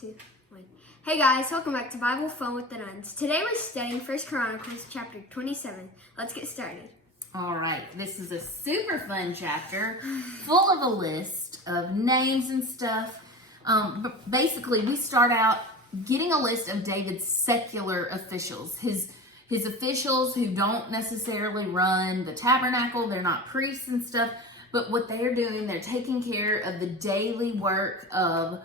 2, 1. Hey guys, welcome back to Bible Fun with the Nuns. Today we're studying 1 Chronicles chapter 27. Let's get started. All right, this is a super fun chapter full of a list of names and stuff. But basically, we start out getting a list of David's secular officials, his officials who don't necessarily run the tabernacle. They're not priests and stuff, but what they're doing, they're taking care of the daily work of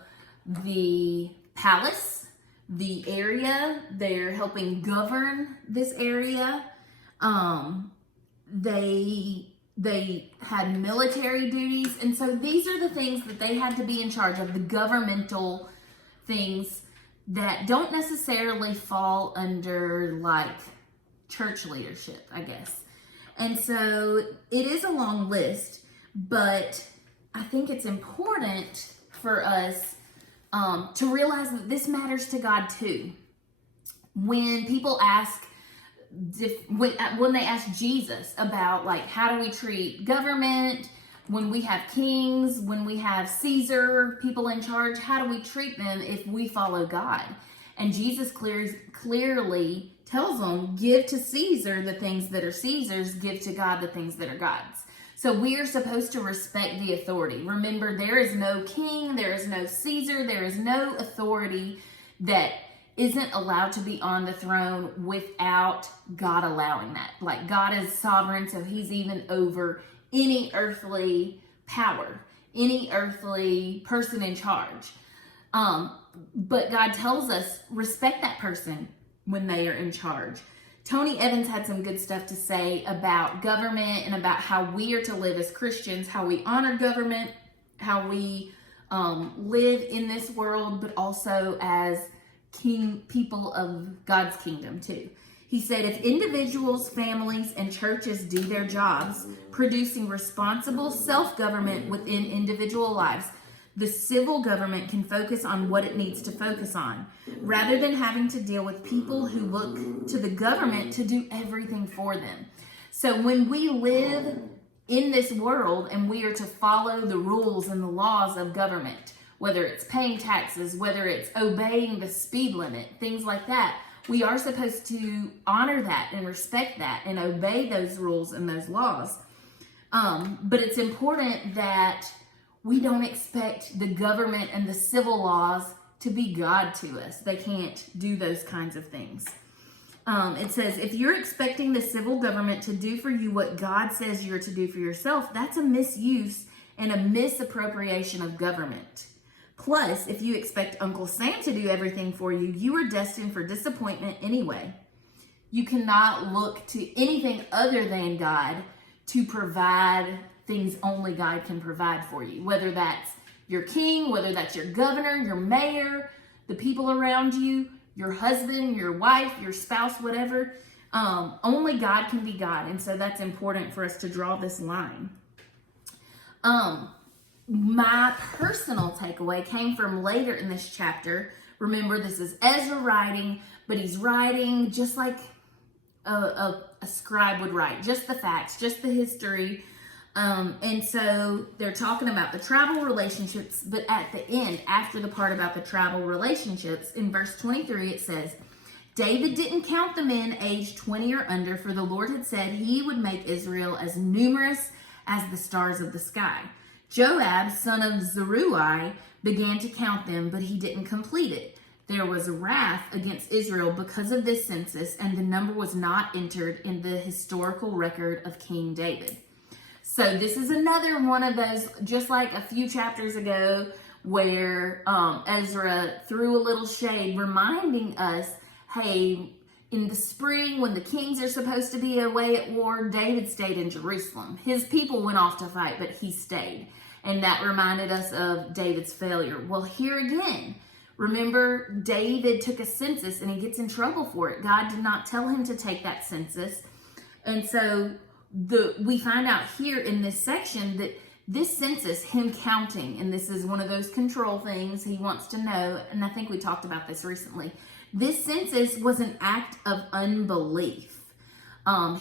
the palace, the area. They're helping govern this area. They had military duties, and so these are the things that they had to be in charge of, the governmental things that don't necessarily fall under like church leadership, I guess. And so it is a long list, but I think it's important for us to realize that this matters to God too. When people ask, when they ask Jesus about like, how do we treat government, when we have kings, when we have Caesar, people in charge, how do we treat them if we follow God? And Jesus clearly tells them, give to Caesar the things that are Caesar's, give to God the things that are God's. So we are supposed to respect the authority. Remember, there is no king, there is no Caesar, there is no authority that isn't allowed to be on the throne without God allowing that. Like, God is sovereign, so he's even over any earthly power, any earthly person in charge. But God tells us, respect that person when they are in charge. Tony Evans had some good stuff to say about government and about how we are to live as Christians, how we honor government, how we live in this world, but also as people of God's kingdom too. He said, if individuals, families, and churches do their jobs, producing responsible self-government within individual lives, the civil government can focus on what it needs to focus on, rather than having to deal with people who look to the government to do everything for them. So when we live in this world and we are to follow the rules and the laws of government, whether it's paying taxes, whether it's obeying the speed limit, things like that, we are supposed to honor that and respect that and obey those rules and those laws. But it's important that we don't expect the government and the civil laws to be God to us. They can't do those kinds of things. It says, if you're expecting the civil government to do for you what God says you're to do for yourself, that's a misuse and a misappropriation of government. Plus, if you expect Uncle Sam to do everything for you, you are destined for disappointment anyway. You cannot look to anything other than God to provide things only God can provide for you. Whether that's your king, whether that's your governor, your mayor, the people around you, your husband, your wife, your spouse, whatever. Only God can be God. And so that's important for us to draw this line. My personal takeaway came from later in this chapter. Remember, this is Ezra writing, but he's writing just like a scribe would write, just the facts, just the history. And so they're talking about the tribal relationships, but at the end, after the part about the tribal relationships, in verse 23, it says, David didn't count the men aged 20 or under, for the Lord had said he would make Israel as numerous as the stars of the sky. Joab, son of Zeruiah, began to count them, but he didn't complete it. There was wrath against Israel because of this census, and the number was not entered in the historical record of King David. So this is another one of those, just like a few chapters ago, where Ezra threw a little shade, reminding us, hey, in the spring, when the kings are supposed to be away at war, David stayed in Jerusalem. His people went off to fight, but he stayed. And that reminded us of David's failure. Well, here again, remember, David took a census and he gets in trouble for it. God did not tell him to take that census. And so we find out here in this section that this census, him counting, and this is one of those control things he wants to know, and I think we talked about this recently. This census was an act of unbelief.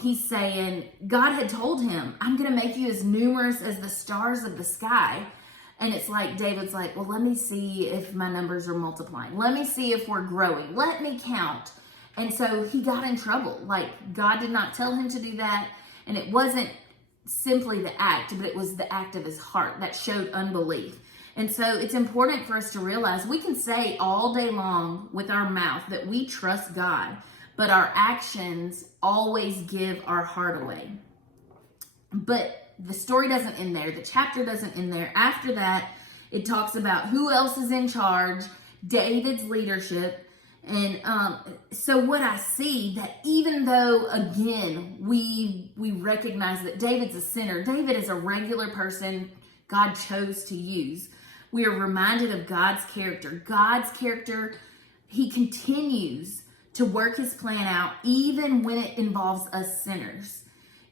He's saying, God had told him, I'm going to make you as numerous as the stars of the sky. And it's like David's like, well, let me see if my numbers are multiplying. Let me see if we're growing. Let me count. And so he got in trouble. Like, God did not tell him to do that. And it wasn't simply the act, but it was the act of his heart that showed unbelief. And so it's important for us to realize we can say all day long with our mouth that we trust God, but our actions always give our heart away. But the story doesn't end there. The chapter doesn't end there. After that, it talks about who else is in charge, David's leadership. And so what I see, that even though, again, we recognize that David's a sinner, David is a regular person God chose to use. We are reminded of God's character. God's character, he continues to work his plan out even when it involves us sinners.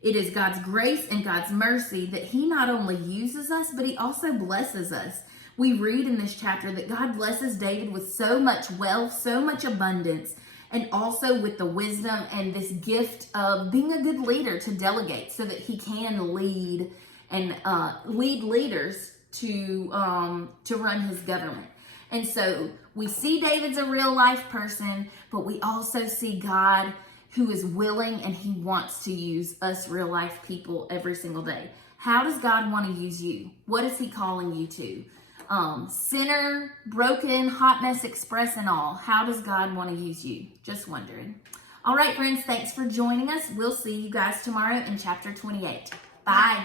It is God's grace and God's mercy that he not only uses us, but he also blesses us. We read in this chapter that God blesses David with so much wealth, so much abundance, and also with the wisdom and this gift of being a good leader to delegate so that he can lead and lead leaders to run his government. And so we see David's a real life person, but we also see God who is willing and he wants to use us real life people every single day. How does God want to use you? What is he calling you to? Sinner, broken, hot mess express and all. How does God want to use you? Just wondering. All right, friends, thanks for joining us. We'll see you guys tomorrow in chapter 28. Bye.